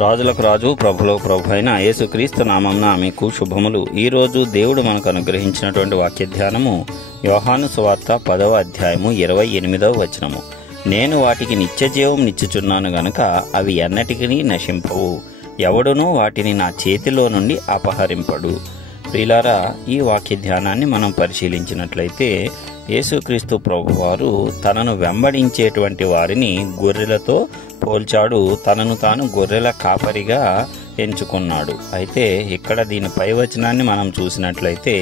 రాజులకు రాజు ప్రభులకు ప్రభు అయిన యేసుక్రీస్తు నామమున మీకు శుభములు. ఈరోజు దేవుడు మనకు అనుగ్రహించినటువంటి వాక్య ధ్యానము యోహాను సువార్త 10వ అధ్యాయము 28వ వచనము. నేను వాటికి నిత్యజీవం నిచ్చుచున్నాను గనుక అవి ఎన్నటికీ నశింపవు, ఎవడునూ వాటిని నా చేతిలో నుండి అపహరింపడు. ప్రియులారా, ఈ వాక్య ధ్యానాన్ని మనం పరిశీలించినట్లయితే యేసుక్రీస్తు ప్రభువారు తనను వెంబడించేటువంటి వారిని గొర్రెలతో పోల్చాడు. తనను తాను గొర్రెల కాపరిగా ఎంచుకున్నాడు. అయితే ఇక్కడ దీని పై వచనాన్ని మనం చూసినట్లయితే,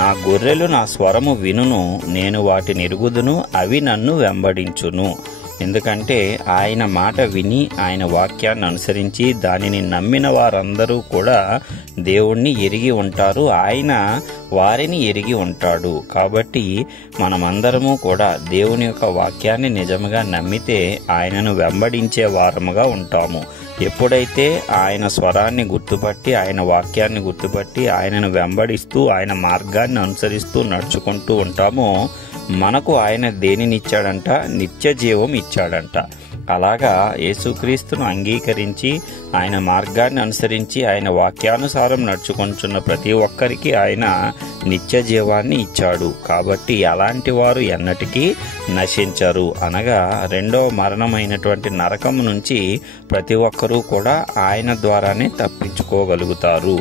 నా గొర్రెలు నా స్వరము వినును, నేను వాటిని ఎరుగుదును, అవి నన్ను వెంబడించును. ఎందుకంటే ఆయన మాట విని ఆయన వాక్యాన్ని అనుసరించి దానిని నమ్మిన వారందరూ కూడా దేవుణ్ణి ఎరిగి ఉంటారు, ఆయన వారిని ఎరిగి ఉంటాడు. కాబట్టి మనమందరము కూడా దేవుని యొక్క వాక్యాన్ని నిజంగా నమ్మితే ఆయనను వెంబడించే వారముగా ఉంటాము. ఎప్పుడైతే ఆయన స్వరాన్ని గుర్తుపట్టి ఆయన వాక్యాన్ని గుర్తుపట్టి ఆయనను వెంబడిస్తూ ఆయన మార్గాన్ని అనుసరిస్తూ నడుచుకుంటూ ఉంటామో మనకు ఆయన దేనినిచ్చాడంట? నిత్య జీవం ఇచ్చాడంట. అలాగా యేసుక్రీస్తును అంగీకరించి ఆయన మార్గాన్ని అనుసరించి ఆయన వాక్యానుసారం నడుచుకుంటున్న ప్రతి ఒక్కరికి ఆయన నిత్య జీవాన్ని ఇచ్చాడు. కాబట్టి అలాంటి వారు ఎన్నటికీ నశించరు. అనగా రెండవ మరణమైనటువంటి నరకము నుంచి ప్రతి ఒక్కరూ కూడా ఆయన ద్వారానే తప్పించుకోగలుగుతారు.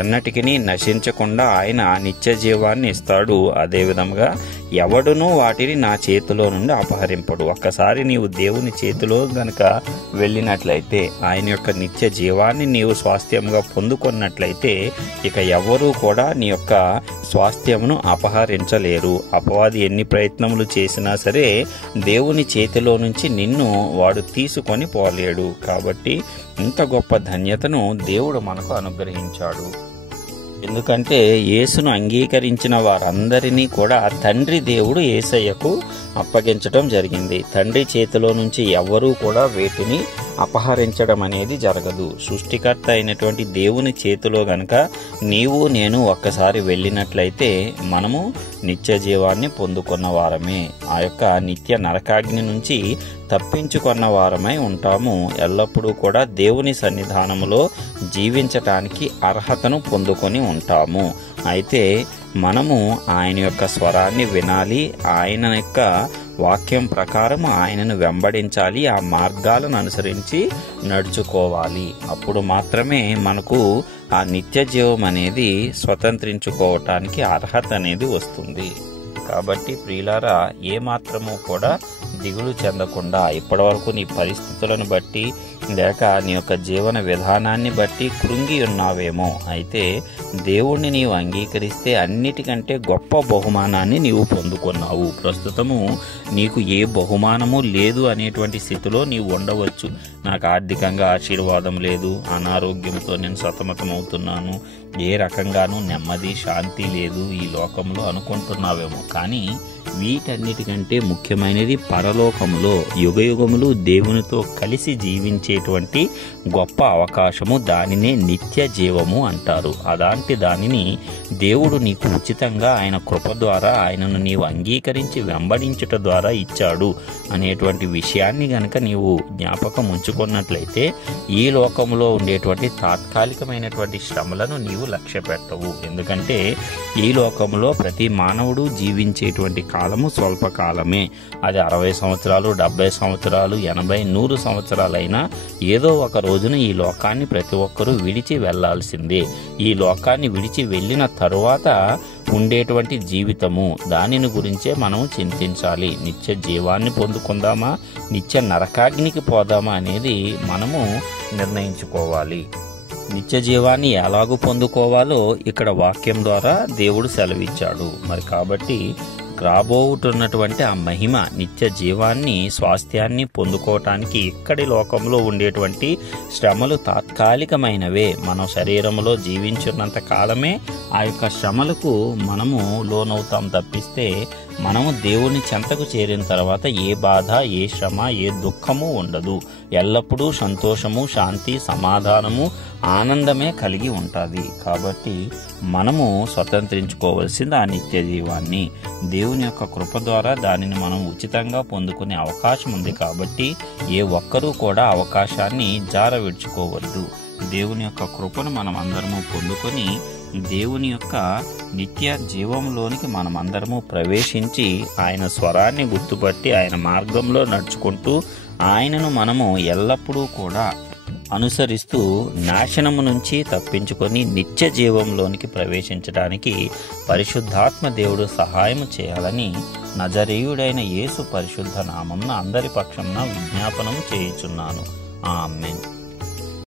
ఎన్నటికీ నశించకుండా ఆయన నిత్య జీవాన్ని ఇస్తాడు. అదేవిధంగా ఎవడునూ వాటిని నా చేతిలో నుండి అపహరింపడు. ఒక్కసారి నీవు దేవుని చేతిలో గనక వెళ్ళినట్లయితే, ఆయన యొక్క నిత్య జీవాన్ని నీవు స్వాస్థ్యంగా పొందుకున్నట్లయితే ఇక ఎవరూ కూడా నీ యొక్క స్వాస్థ్యమును అపహరించలేరు. అపవాది ఎన్ని ప్రయత్నములు చేసినా సరే దేవుని చేతిలో నుంచి నిన్ను వాడు తీసుకొని పోలేడు. కాబట్టి ఇంత గొప్ప ధన్యతను దేవుడు మనకు అనుగ్రహించాడు. ఎందుకంటే యేసును అంగీకరించిన వారందరినీ కూడా తండ్రి దేవుడు యేసయ్యకు అప్పగించడం జరిగింది. తండ్రి చేతిలో నుంచి ఎవ్వరూ కూడా వేటిని అపహరించడం అనేది జరగదు. సృష్టికర్త అయినటువంటి దేవుని చేతిలో గనక నీవు నేను ఒక్కసారి వెళ్ళినట్లయితే మనము నిత్య జీవాన్ని పొందుకున్న వారమే. ఆ యొక్క నిత్య నరకాగ్ని నుంచి తప్పించుకున్న వారమై ఉంటాము. ఎల్లప్పుడూ కూడా దేవుని సన్నిధానములో జీవించటానికి అర్హతను పొందుకొని ఉంటాము. అయితే మనము ఆయన యొక్క స్వరాన్ని వినాలి, ఆయన యొక్క వాక్యం ప్రకారం ఆయనను వెంబడించాలి, ఆ మార్గాలను అనుసరించి నడుచుకోవాలి. అప్పుడు మాత్రమే మనకు ఆ నిత్య జీవం అనేది స్వతంత్రించుకోవటానికి అర్హత అనేది వస్తుంది. కాబట్టి ప్రియులారా, ఏమాత్రము కూడా దిగులు చెందకుండా ఇప్పటివరకు నీ పరిస్థితులను బట్టి లేక నీ యొక్క జీవన విధానాన్ని బట్టి కృంగి ఉన్నావేమో, అయితే దేవుణ్ణి నీవు అంగీకరిస్తే అన్నిటికంటే గొప్ప బహుమానాన్ని నీవు పొందుకున్నావు. ప్రస్తుతము నీకు ఏ బహుమానము లేదు అనేటువంటి స్థితిలో నీవు ఉండవచ్చు. నాకు ఆర్థికంగా ఆశీర్వాదం లేదు, అనారోగ్యంతో నేను సతమతమవుతున్నాను, ఏ రకంగానూ నెమ్మది శాంతి లేదు ఈ లోకంలో అనుకుంటున్నావేమో. కానీ వీటన్నిటికంటే ముఖ్యమైనది పరలోకములో యుగయుగములు దేవునితో కలిసి జీవించేటువంటి గొప్ప అవకాశము. దానినే నిత్య జీవము అంటారు. అలాంటి దానిని దేవుడు నీకు ఉచితంగా ఆయన కృప ద్వారా ఆయనను నీవు అంగీకరించి వెంబడించుట ద్వారా ఇచ్చాడు అనేటువంటి విషయాన్ని గనక నీవు జ్ఞాపకం ఉంచుకున్నట్లయితే ఈ లోకంలో ఉండేటువంటి తాత్కాలికమైనటువంటి శ్రమలను నీవు లక్ష్య పెట్టవు. ఎందుకంటే ఈ లోకంలో ప్రతి మానవుడు జీవించేటువంటి కాలము స్వల్పకాలమే. అది 60 సంవత్సరాలు, 70 సంవత్సరాలు, 80, 100 సంవత్సరాలైనా ఏదో ఒక రోజున ఈ లోకాన్ని ప్రతి ఒక్కరూ విడిచి వెళ్లాల్సిందే. ఈ లోకాన్ని విడిచి వెళ్ళిన తరువాత ఉండేటువంటి జీవితము, దానిని గురించే మనం చింతించాలి. నిత్య జీవాన్ని పొందుకుందామా, నిత్య నరకాగ్నికి పోదామా అనేది మనము నిర్ణయించుకోవాలి. నిత్య జీవాన్ని ఎలాగూ పొందుకోవాలో ఇక్కడ వాక్యం ద్వారా దేవుడు సెలవిచ్చాడు. మరి కాబట్టి రాబోతున్నటువంటి ఆ మహిమ నిత్య జీవాన్ని స్వాస్థ్యాన్ని పొందుకోవటానికి ఇక్కడి లోకంలో ఉండేటువంటి శ్రమలు తాత్కాలికమైనవే. మనం శరీరంలో జీవించున్నంత కాలమే ఆ యొక్క శ్రమలకు మనము లోనవుతాం తప్పిస్తే మనము దేవుని చెంతకు చేరిన తర్వాత ఏ బాధ, ఏ శ్రమ, ఏ దుఃఖము ఉండదు. ఎల్లప్పుడూ సంతోషము, శాంతి, సమాధానము, ఆనందమే కలిగి ఉంటుంది. కాబట్టి మనము స్వతంత్రించుకోవలసింది ఆ నిత్య జీవాన్ని. దేవుని యొక్క కృప ద్వారా దానిని మనం ఉచితంగా పొందుకునే అవకాశం ఉంది. కాబట్టి ఏ ఒక్కరూ కూడా అవకాశాన్ని జార విడుచుకోవద్దు. దేవుని యొక్క కృపను మనం అందరము పొందుకొని దేవుని యొక్క నిత్య జీవంలోనికి మనమందరము ప్రవేశించి ఆయన స్వరాన్ని గుర్తుపట్టి ఆయన మార్గంలో నడుచుకుంటూ ఆయనను మనము ఎల్లప్పుడూ కూడా అనుసరిస్తూ నాశనము నుంచి తప్పించుకొని నిత్య జీవంలోనికి ప్రవేశించడానికి పరిశుద్ధాత్మ దేవుడు సహాయం చేయాలని నజరేయుడైన యేసు పరిశుద్ధ నామమున అందరి పక్షమున విజ్ఞాపనము చేయుచున్నాను. ఆమేన్.